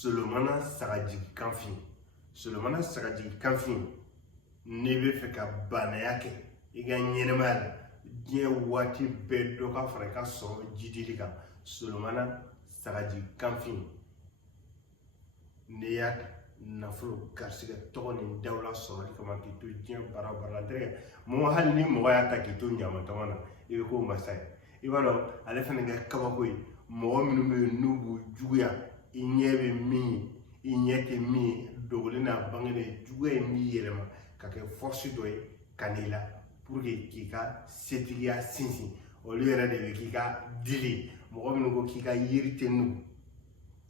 Solomana Sagaji Kanfin. Solomana Sagaji Kanfin. Nebe fait ka banayake. Iga nyenemal. Dien wati bedo ka freka so jidilika. Solomana Sagaji Kanfin. Neyak nafulu garsiga togoni dawla soroli kama kitu dien bara ndege. Mo hal ni mo ya ta kitu nyama tamana. Ibe ko masai. Ibalo ale fana ga kabakoi. Mo minu be nubu juya. Inyebe mi inyete mi dogolina bangene juwe mi yelema kake force doy kanila pour que kika setigia sinsi o lieu de kika dili mo minu ko kika yirite nu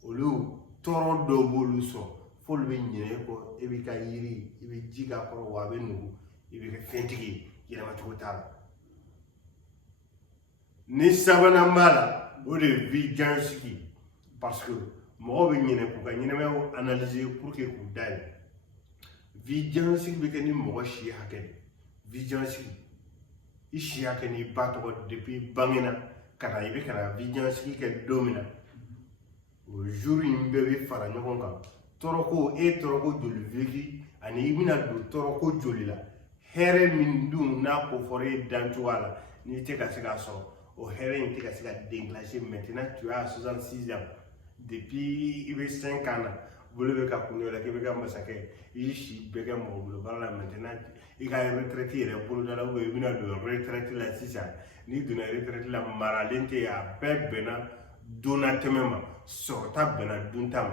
o lieu toro do bolu so fol be nyene ko ebi ka yiri ebi jiga ko wa be nu ebi ka fentigi yelema tuta ni sabana mala o de vigilance parce que moi je vais analyser pour que vous d'aille. Vigilance qui est moi chi haken. Vigilance ici haken est pas depuis bangena kana ibe kana vigilance qui est domina. Au jour où bébé fara nyokonga. Toroko de levéki ani ibina do toroko jolila. Here mindu na ko foré dantuala ni te ka sika so. O here ni te ka sika déclencher maintenant tu as 66 ans. Depuis il y a 5 ans, vous le voyez comme la Québec massacre, ici, Béga Mobile, maintenant, il a retraité, il a pour la retraité la Sissa, ni de la retraité la Maralente à Bebena, Donatemema, sorta Bena Duntam.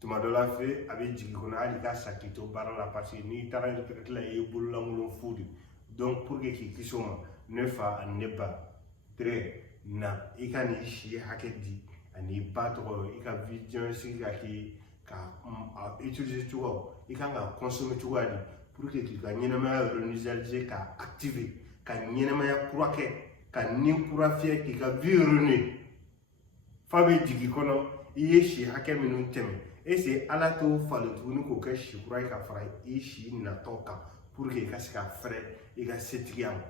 Tu m'as donné la fait avec Jigona, il a sakito, barra la partie, ni tara retraité la Ebola Moulon Food. Donc, pour que qui soit ne fa ne pas très na, il a ni chi hakedi. Ani battre ika vigilance ka utiliser tout ika nga consommer tout pour que tu ka nyema renouveler ka activer ka nyema ya kurake ka ni kurafie ki ka virune fabe digi kono yeshi hake minu teme et c'est ala to falo tunu ko ka shi kurai ka fara ishi na toka pour que ka ska frais ika setiam